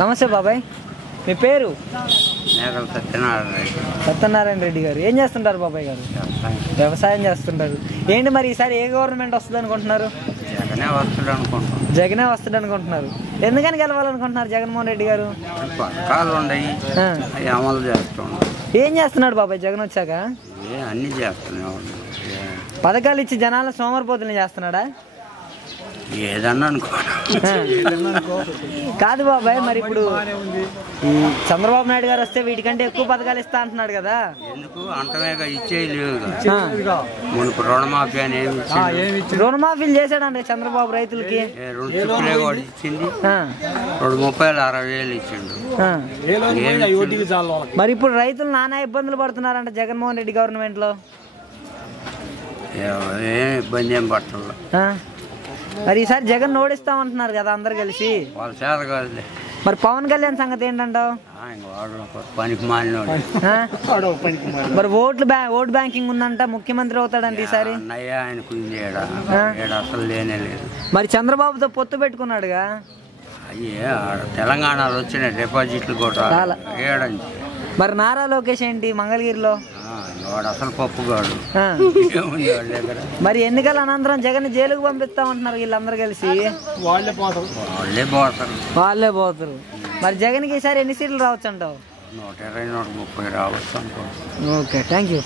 నమస్తే బాబాయ్, మీ పేరు? సత్యనారాయణ రెడ్డి గారు. ఏం చేస్తుంటారు బాబాయ్ గారు? వ్యవసాయం చేస్తుంటారు. ఏంటి మరి ఈసారి ఏ గవర్నమెంట్ వస్తుంది అనుకుంటున్నారు? జగనే వస్తుంది అనుకుంటున్నారు. ఎందుకని గెలవాలనుకుంటున్నారు జగన్మోహన్ రెడ్డి గారు? ఏం చేస్తున్నాడు బాబాయ్ జగన్ వచ్చాక? అన్ని చేస్తున్నాడు. పథకాలు ఇచ్చి జనాల సోమరిపోతుల్ని చేస్తున్నాడా? ఏదన్నా అనుకో. కాదు బాబాయ్, మరి ఇప్పుడు చంద్రబాబు నాయుడు గారు వస్తే వీటికంటే ఎక్కువ పథకాలు ఇస్తా అంటున్నాడు కదా? ఎందుకు అంతమేగా ఇచ్చేయలేదుగా. మునుపు రుణమాఫీ అని రుణమాఫీలు చేశాడంటే చంద్రబాబు రైతులకి 2 ఇచ్చింది, 2,30,60,000 ఇచ్చిండు. మరి ఇప్పుడు రైతులు నానా ఇబ్బందులు పడుతున్నారంట జగన్మోహన్ రెడ్డి గవర్నమెంట్ లో. ఏం ఇబ్బంది ఏం పడుతుందా? మరి ఈసారి జగన్ ఓడిస్తామంటున్నారు కదా అందరు కలిసి. వాళ్ళ చేత కాదులే. మరి పవన్ కళ్యాణ్ సంగతి ఏంటంటావు? పనికి మాలినోడు. మరి ఓట్ బ్యాంకింగ్ ఉందంట, ముఖ్యమంత్రి అవుతాడంట ఈసారి. ఆయనకు అసలు లేనే లేదు. మరి చంద్రబాబుతో పొత్తు పెట్టుకున్నాడుగా. అయ్యే తెలంగాణలో వచ్చిన డిపాజిట్లు కూడా ఏడంచి. మరి నారా లోకేష్ ఏంటి మంగళగిరిలో? వాడు అసలు పప్పుగాడు. మరి ఎన్నికల అనంతరం జగన్ జైలుకు పంపిస్తామంటున్నారు వీళ్ళందరూ కలిసి. వాళ్ళే పోతారు. మరి జగన్కి ఈసారి ఎన్ని సీట్లు రావచ్చు అంటావు? 120, 130 రావచ్చు అనుకో. Okay, thank you.